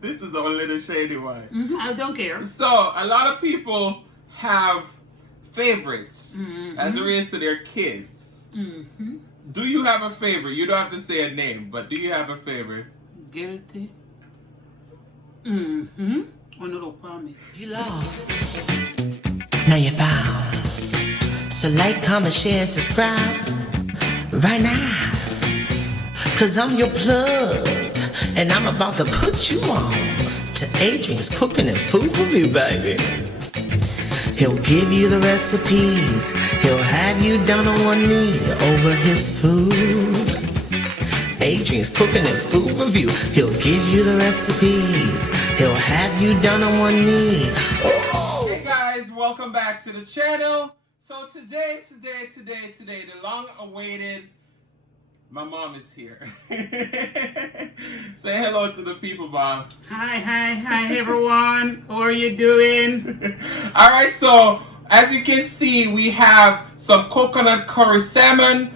This is a little shady one. I don't care. So, a lot of people have favorites as it relates to their kids. Do you have a favorite? You don't have to say a name, but do you have a favorite? Guilty. You lost. Now you found. So like, comment, share, and subscribe right now. Cause I'm your plug. And I'm about to put you on to Adrian's Cooking and Food Review, baby. He'll give you the recipes. He'll have you down on one knee over his food. Adrian's Cooking and Food Review. He'll give you the recipes. He'll have you down on one knee. Oh. Hey guys, welcome back to the channel. So today, the long-awaited, my mom is here. Say hello to the people, Mom. Hi, everyone. How are you doing? All right, so as you can see, we have some coconut curry salmon,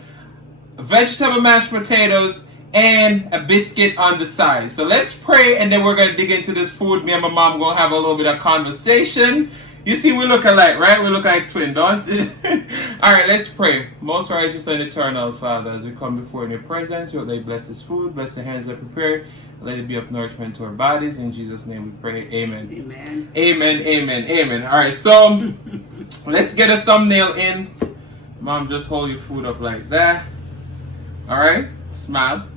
vegetable mashed potatoes, and a biscuit on the side. So let's pray, and then we're going to dig into this food. Me and my mom going to have a little bit of conversation. You see, we look alike, right? We look like twins, don't we? All right, let's pray. Most righteous and eternal Father, as we come before in your presence, you let bless this food, bless the hands that prepare, let it be of nourishment to our bodies. In Jesus' name we pray. Amen. Amen. Amen, amen, amen. All right, so let's get a thumbnail in. Mom, just hold your food up like that. All right, smile.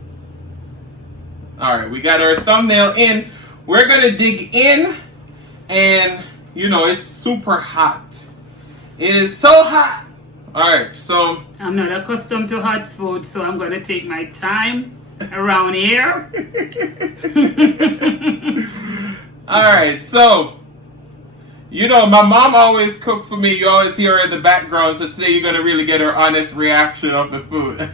All right, we got our thumbnail in. We're going to dig in, and you know, it's super hot. It is so hot. All right, so I'm not accustomed to hot food, so I'm going to take my time around here. all right, so you know, my mom always cooked for me. You always hear her in the background, so today you're going to really get her honest reaction of the food.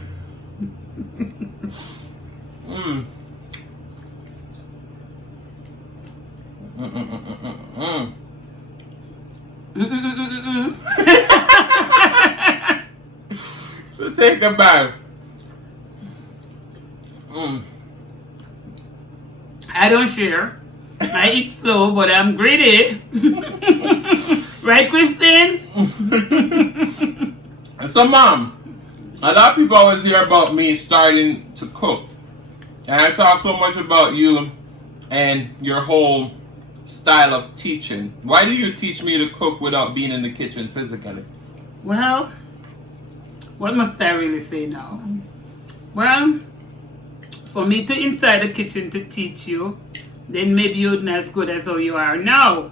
So take a bite. I don't share. I eat slow, but I'm greedy. Right, Christine? So, Mom, a lot of people always hear about me starting to cook. And I talk so much about you and your whole style of teaching. Why do you teach me to cook without being in the kitchen physically? Well, what must I really say now? Well, for me to inside the kitchen to teach you, then maybe you're not as good as how you are now.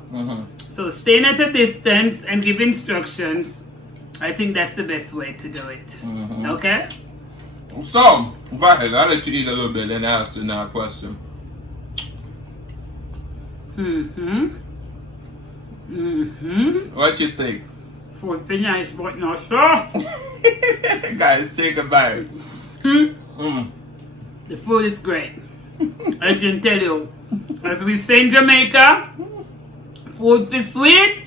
So staying at a distance and give instructions, I think that's the best way to do it. Okay? So, go ahead. I'll let you eat a little bit and ask you now a question. What you think? Food is nice, but not so. Guys, take a bite. The food is great. I can tell you, as we say in Jamaica, food is sweet,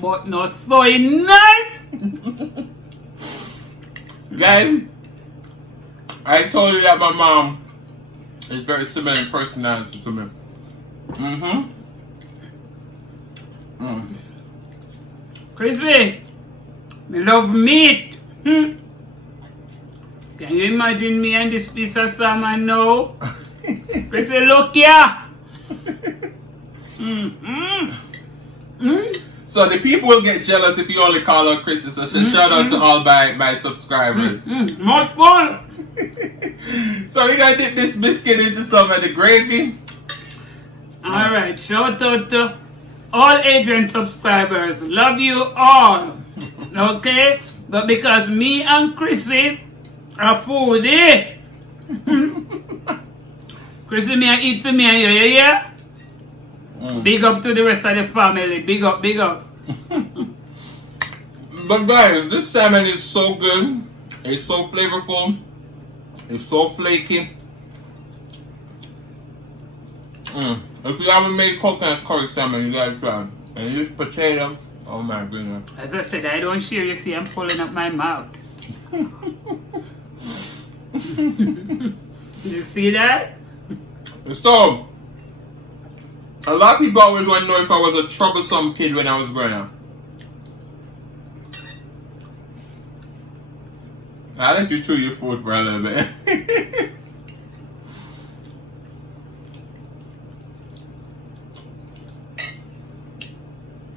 but not so nice. Guys, I told you that my mom is very similar in personality to me. Chrissy, me love meat. Can you imagine me and this piece of salmon now? Chrissy, look here. So the people will get jealous if you only call her Chrissy. So shout out to all my subscribers. Mouthful. So we gotta dip this biscuit into some of the gravy. Alright, shout out to all Adrian subscribers. Love you all. Okay? But because me and Chrissy are foodie, Chrissy, me I eat for me and you, yeah? Big up to the rest of the family. Big up, big up. But guys, this salmon is so good. It's so flavorful. It's so flaky. If you haven't made coconut curry salmon, you gotta try. And use potato. Oh my goodness. As I said, I don't share. You see, I'm pulling up my mouth. You see that? So, A lot of people always want to know if I was a troublesome kid when I was growing up. I'll let you chew your food for a little bit.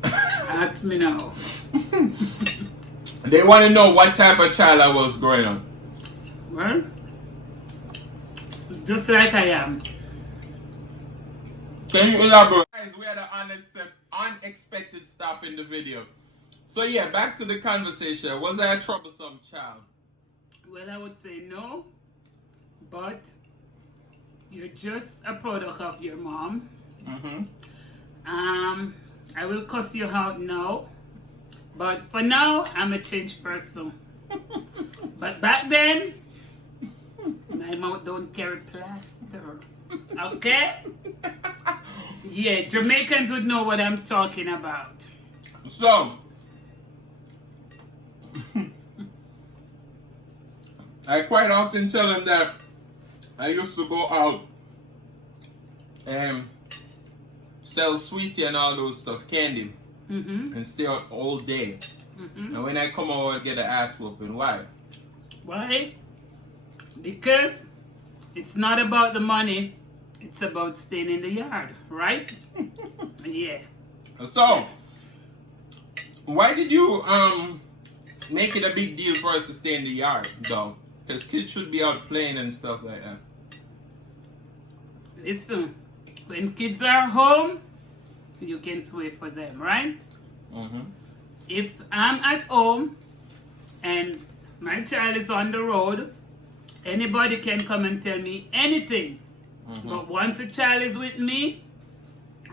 Ask me now. They want to know what type of child I was growing up. Well, just like I am. Can you elaborate? Guys, we had an unexpected stop in the video. So yeah, back to the conversation. Was I a troublesome child? Well, I would say no, but you're just a product of your mom. I will cuss you out now, but for now, I'm a changed person. But back then, my mouth don't carry plaster. Okay? Yeah, Jamaicans would know what I'm talking about. So, I quite often tell them that I used to go out and sell sweetie and all those stuff, candy, and stay out all day. And when I come over, I get an ass whooping. Why? Why? Because it's not about the money, it's about staying in the yard, right? Yeah. So, why did you make it a big deal for us to stay in the yard, though? Because kids should be out playing and stuff like that. Listen, when kids are home, you can wait for them, right? If I'm at home and my child is on the road, anybody can come and tell me anything. But once a child is with me,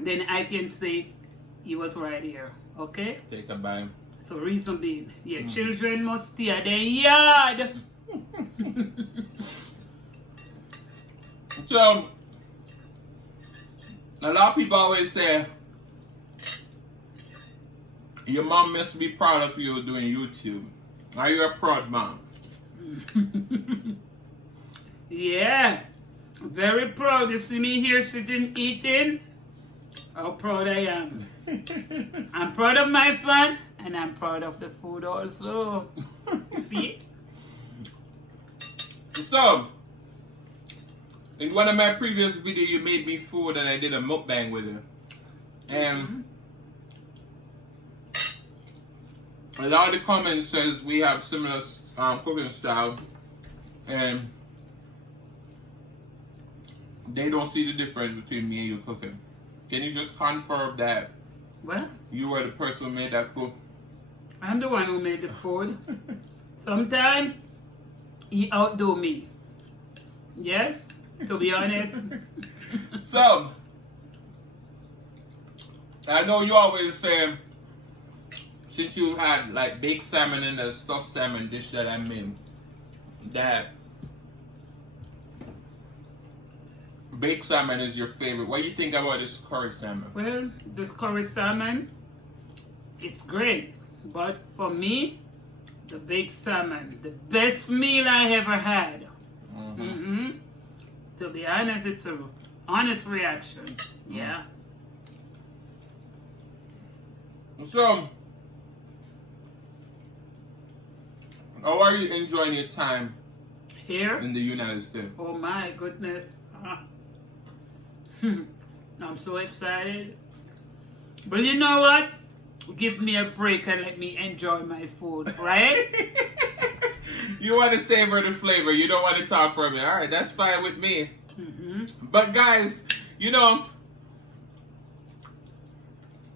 then I can say he was right here. Okay? Take a bite. So reason being, yeah, children must stay at their yard. So, a lot of people always say, your mom must be proud of you doing YouTube. Are you a proud mom? Yeah, very proud. You see me here sitting eating? How proud I am. I'm proud of my son, and I'm proud of the food also. See? So, in one of my previous videos, you made me food and I did a mukbang with it. And a lot of the comments says we have similar cooking style, and they don't see the difference between me and you cooking. Can you just confirm that Well, you were the person who made that food? I'm the one who made the food. Sometimes he outdo me. Yes, to be honest. So, I know you always say, since you had like baked salmon and the stuffed salmon dish that I made, that baked salmon is your favorite. What do you think about this curry salmon? Well, the curry salmon, it's great. But for me, the baked salmon, the best meal I ever had. To be honest, it's a honest reaction. Yeah. So, how are you enjoying your time Here? in the United States? Oh my goodness. I'm so excited. But you know what? Give me a break and let me enjoy my food, right? You want to savor the flavor. You don't want to talk for me. All right, that's fine with me. But guys, you know,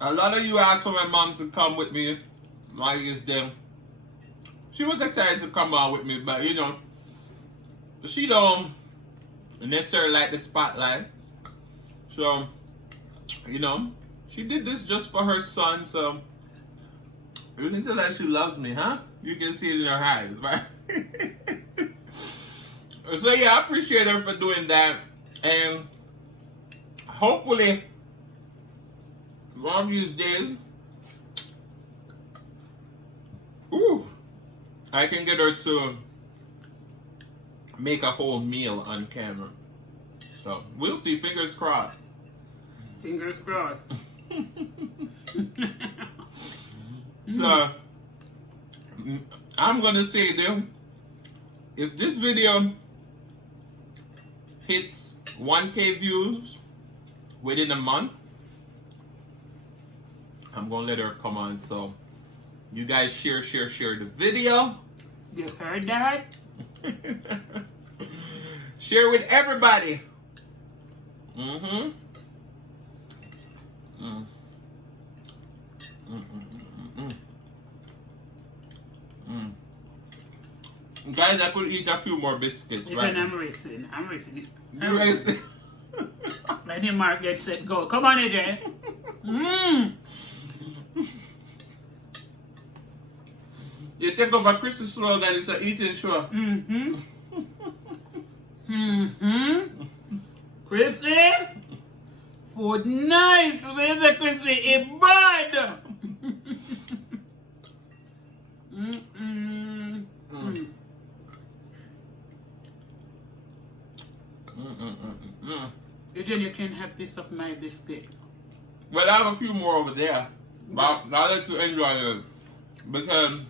a lot of you asked for my mom to come with me while he was there. She was excited to come out with me, but you know, she don't necessarily like the spotlight. So, you know, she did this just for her son, so you can tell that she loves me, huh? You can see it in her eyes, right? So yeah, I appreciate her for doing that, and hopefully one of these days, I can get her to make a whole meal on camera. So we'll see, fingers crossed. Fingers crossed. So, I'm gonna say though, if this video hits 1K views within a month, I'm gonna let her come on. So, you guys share the video. You heard that? Share with everybody. Mm-hmm. Mm. Guys, I could eat a few more biscuits, Even right? I'm racing. I'm racing. You racing? Let him mark, get set, go. Come on, AJ. Mmm. You take up a Christmas slogan, it's an eating show. Mm-hmm. Mm-hmm. Crispy. Food nice. Where's the crispy? It's bad. Mm-mm. Mm. Eugene, you can have piece of my biscuit. Well, I have a few more over there. But I'll let you enjoy it. Because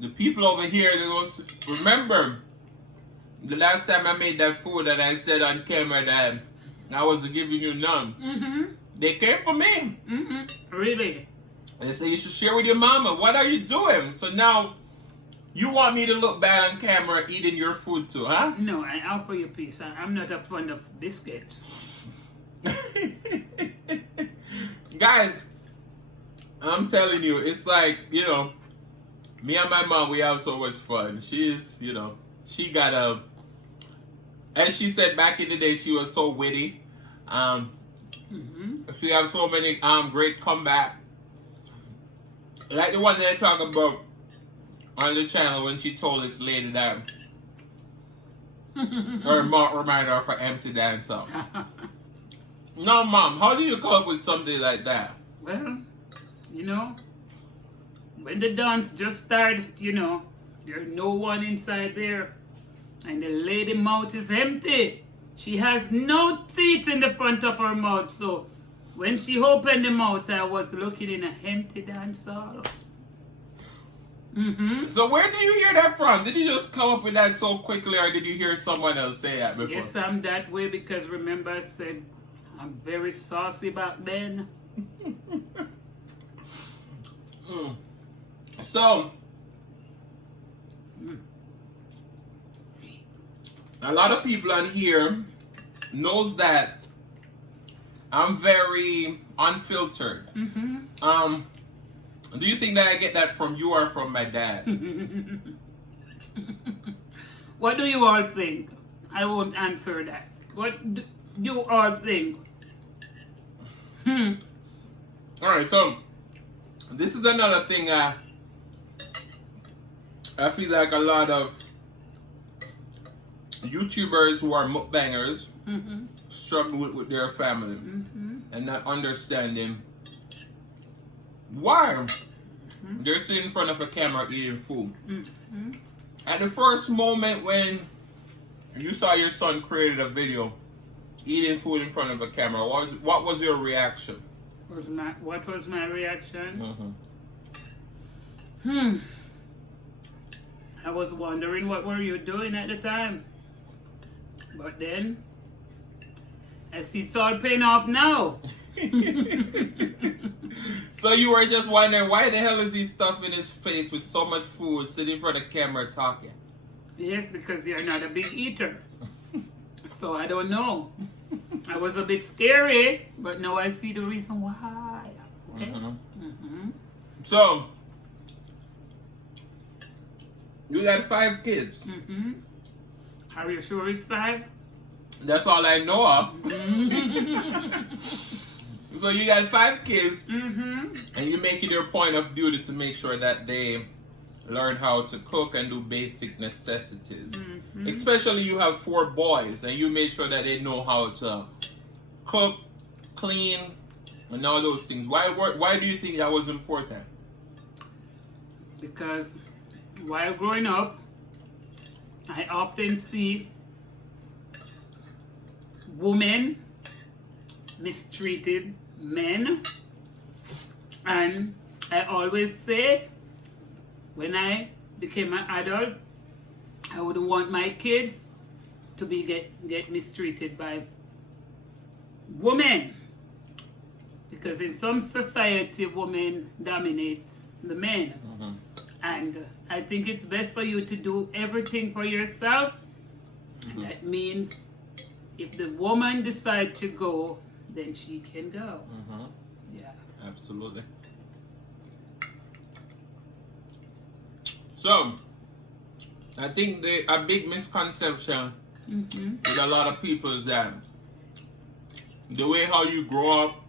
the people over here, they was, remember the last time I made that food and I said on camera that I was giving you none. Mm-hmm. They came for me. Mm-hmm. Really? And they said you should share with your mama. What are you doing? So now you want me to look bad on camera eating your food too, huh? No, I offer you a piece. I'm not a fond of biscuits. Guys, I'm telling you, it's like, you know, me and my mom, we have so much fun. She's, you know, she got a, as she said back in the day, she was so witty. She has so many great comeback. Like the one that I talk about on the channel when she told this lady that her mom reminded her of an empty dancer. No, Mom, how do you come up with something like that? Well, you know, when the dance just started, you know, there's no one inside there. And the lady mouth is empty. She has no teeth in the front of her mouth. So when she opened the mouth, I was looking in an empty dance hall. So where did you hear that from? Did you just come up with that so quickly, or did you hear someone else say that before? Yes, I'm that way because remember I said I'm very saucy back then. So, a lot of people on here knows that I'm very unfiltered. Do you think that I get that from you or from my dad? What do you all think? I won't answer that. What do you all think? Alright, so this is another thing I feel like a lot of YouTubers who are mukbangers struggle with their family and not understanding why they're sitting in front of a camera eating food. At the first moment when you saw your son created a video eating food in front of a camera, what was your reaction? What was my reaction? I was wondering what were you doing at the time. But then I see it's all paying off now. So you were just wondering why the hell is he stuffing his face with so much food sitting in front of the camera talking? Yes, because you're not a big eater. So I don't know. I was a bit scary, but now I see the reason why. Okay? So, you got 5 kids. Are you sure it's 5? That's all I know of. So you got 5 kids, and you make it your point of duty to make sure that they learn how to cook and do basic necessities. Especially you have 4 boys, and you make sure that they know how to cook, clean, and all those things. Why do you think that was important? Because while growing up, I often see women mistreated men. And I always say, when I became an adult, I wouldn't want my kids to be get mistreated by women. Because in some society, women dominate the men. And I think it's best for you to do everything for yourself. That means if the woman decides to go, then she can go. Yeah. Absolutely. So, I think a big misconception with a lot of people is that the way how you grow up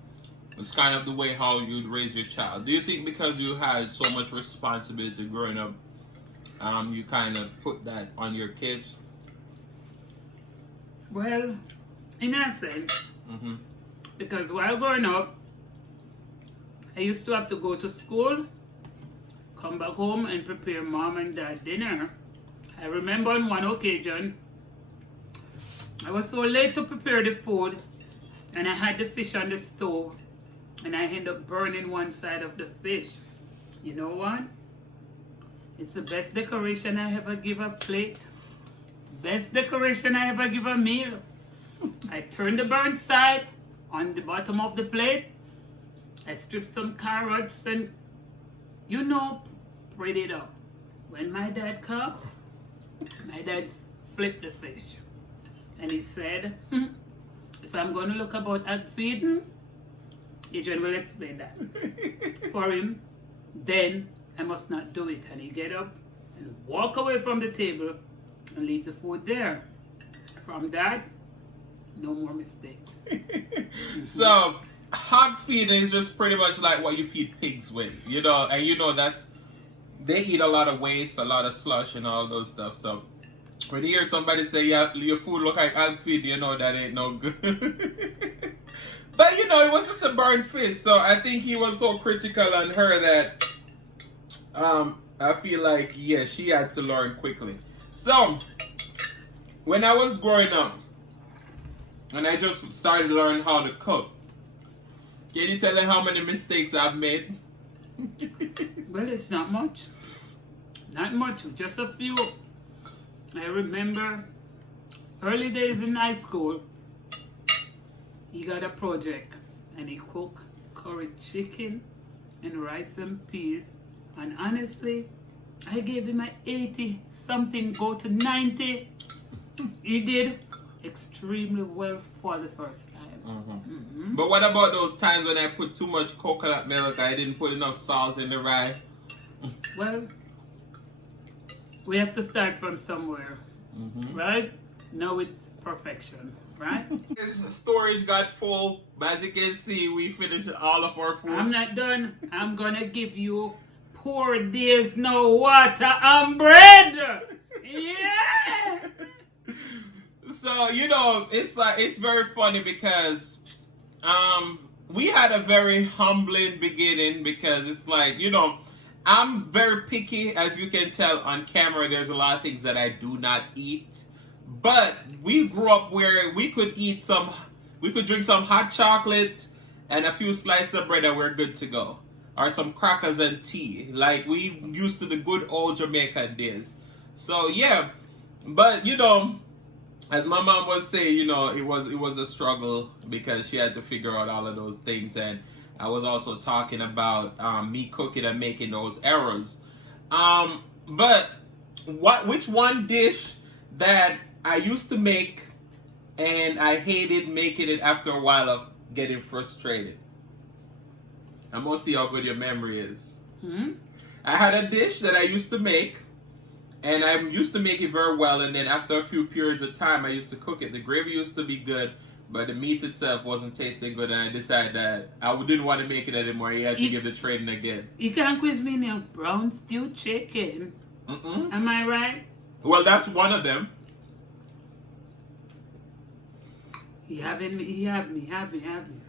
is kind of the way how you'd raise your child. Do you think because you had so much responsibility growing up, you kind of put that on your kids? Well, in a sense, because while growing up, I used to have to go to school, come back home and prepare mom and dad dinner. I remember on one occasion, I was so late to prepare the food and I had the fish on the stove and I ended up burning one side of the fish. You know what? It's the best decoration I ever give a plate. Best decoration I ever give a meal. I turned the burnt side on the bottom of the plate. I stripped some carrots and, spread it up. When my dad comes, my dad flipped the fish. And he said, if I'm going to look about egg feeding, Adrian will explain that for him. Then I must not do it. And he get up and walk away from the table and leave the food there. From that, no more mistakes. So, hog feeding is just pretty much like what you feed pigs with, and they eat a lot of waste, a lot of slush and all those stuff. So when you hear somebody say, yeah, your food look like hog feed, that ain't no good. But it was just a burnt fish. So I think he was so critical on her that I feel like, yeah, she had to learn quickly. So when I was growing up and I just started to learn how to cook, can you tell me how many mistakes I've made? Well, it's not much. Not much, just a few. I remember early days in high school, he got a project and he cooked curry chicken and rice and peas. And honestly, I gave him an 80 something, go to 90. He did extremely well for the first time. But what about those times when I put too much coconut milk, I didn't put enough salt in the rice? Well, we have to start from somewhere, right? Now it's perfection, right? This storage got full, but as you can see, we finished all of our food. I'm not done. I'm gonna give you 4 days no water and bread. Yeah. So it's very funny because we had a very humbling beginning because it's like I'm very picky, as you can tell on camera. There's a lot of things that I do not eat, but we grew up where we could drink some hot chocolate and a few slices of bread and we're good to go, or some crackers and tea, like we used to the good old Jamaican days. So yeah, but as my mom was saying, it was a struggle because she had to figure out all of those things. And I was also talking about me cooking and making those errors. But which one dish that I used to make and I hated making it after a while of getting frustrated? I'm gonna see how good your memory is. I had a dish that I used to make, and I used to make it very well, and then after a few periods of time, I used to cook it. The gravy used to be good, but the meat itself wasn't tasting good, and I decided that I didn't want to make it anymore. You had to give the training again. You can't quiz me now. Brown stew chicken. Am I right? Well, that's one of them. He have me.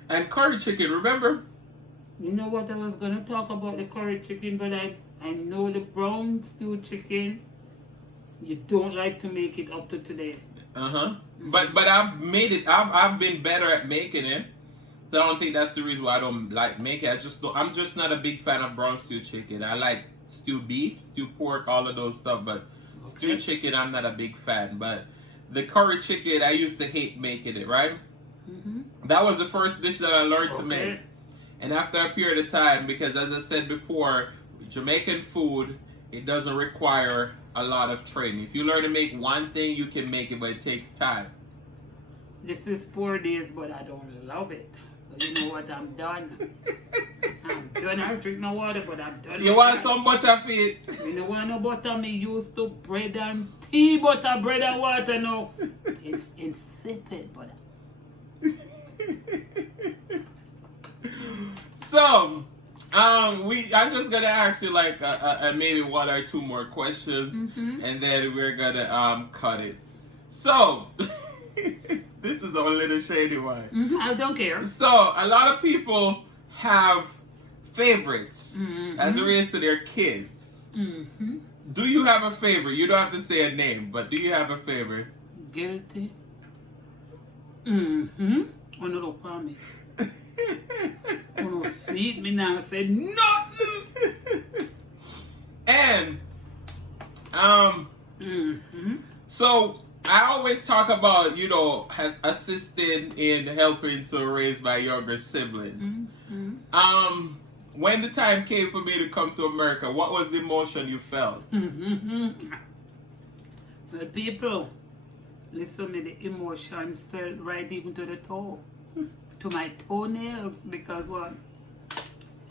And curry chicken, remember? You know what, I was going to talk about the curry chicken, but I know the brown stew chicken, you don't like to make it up to today. But I've made it. I've been better at making it. don't think that's the reason why I don't like make it. I'm just not a big fan of brown stew chicken. I like stewed beef, stewed pork, all of those stuff, but stewed chicken I'm not a big fan. But the curry chicken, I used to hate making it, right? That was the first dish that I learned to make. And after a period of time, because as I said before, Jamaican food, it doesn't require a lot of training. If you learn to make one thing, you can make it, but it takes time. This is 4 days, but I don't love it. So you know what? I'm done. I'm done. I drink no water, but I'm done. You want some butter for it? You don't want no butter? Me used to bread and tea butter, bread and water now. It's insipid, but... So, I'm just gonna ask you like maybe 1 or 2 more questions, and then we're gonna cut it. So, this is a little shady one. I don't care. So, a lot of people have favorites as it relates to their kids. Do you have a favorite? You don't have to say a name, but do you have a favorite? Guilty. Oh, no, don't call me. Oh, no, sneak me now and say nothing. And, so I always talk about, you know, has assisted in helping to raise my younger siblings. When the time came for me to come to America, what was the emotion you felt? Well, people, listen to the emotions felt right even to the toe, to my toenails, because what?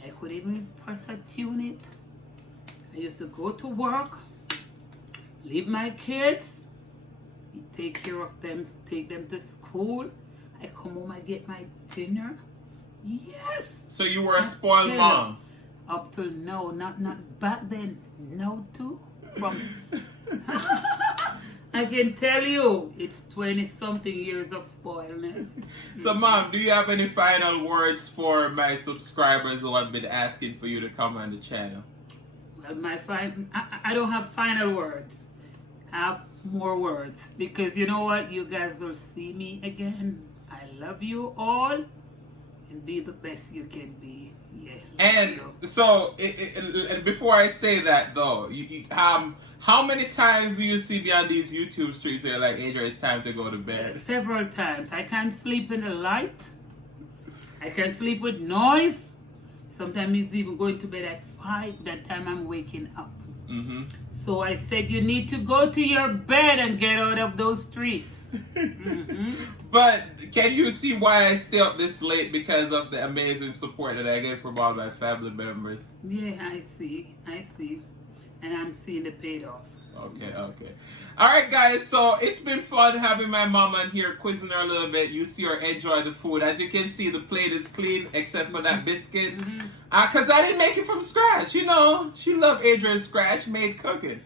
I couldn't even press a tune it. I used to go to work, leave my kids, take care of them, take them to school. I come home, I get my dinner. Yes. So you were a spoiled mom. Up till now, not back then. Now too. From I can tell you, it's 20-something years of spoiledness. So, Mom, do you have any final words for my subscribers who have been asking for you to come on the channel? Well, I don't have final words. I have more words. Because you know what? You guys will see me again. I love you all. And be the best you can be. Yeah. And so, before I say that, though, how many times do you see me on these YouTube streets where you're like, Adrian, it's time to go to bed? Several times. I can't sleep in the light. I can sleep with noise. Sometimes it's even going to bed at 5. That time I'm waking up. So I said, you need to go to your bed and get out of those streets. But can you see why I stay up this late? Because of the amazing support that I get from all my family members. Yeah, I see. And I'm seeing the payoff. Okay. All right, guys. So it's been fun having my mom on here, quizzing her a little bit. You see her enjoy the food. As you can see, the plate is clean except for that biscuit. Because I didn't make it from scratch. You know, she loved Adrian's scratch-made cooking.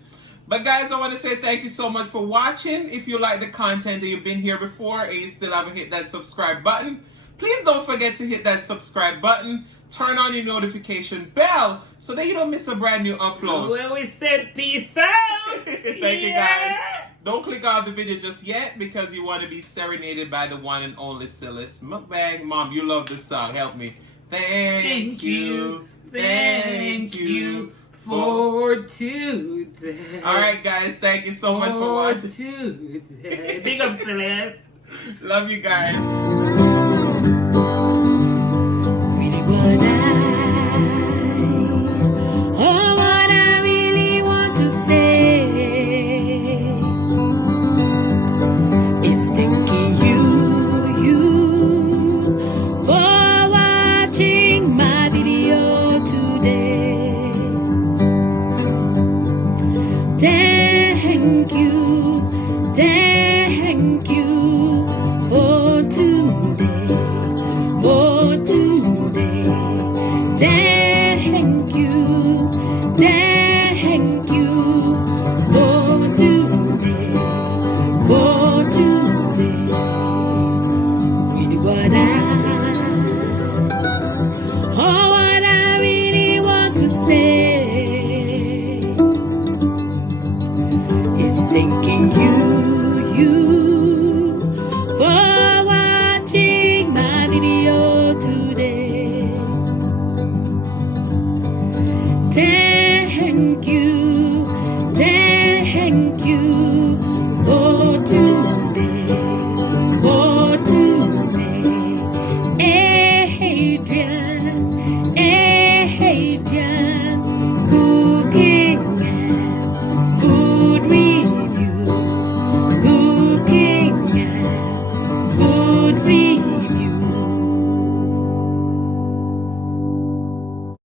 But guys, I want to say thank you so much for watching. If you like the content and you've been here before and you still haven't hit that subscribe button, please don't forget to hit that subscribe button. Turn on your notification bell so that you don't miss a brand new upload. Well, we said peace out. Thank you, guys. Don't click off the video just yet because you want to be serenaded by the one and only Salmon Mukbang. Mom, you love this song. Help me. Thank you for today. All right, guys. Thank you so much for watching. Today. Big up, Celeste. Love you guys.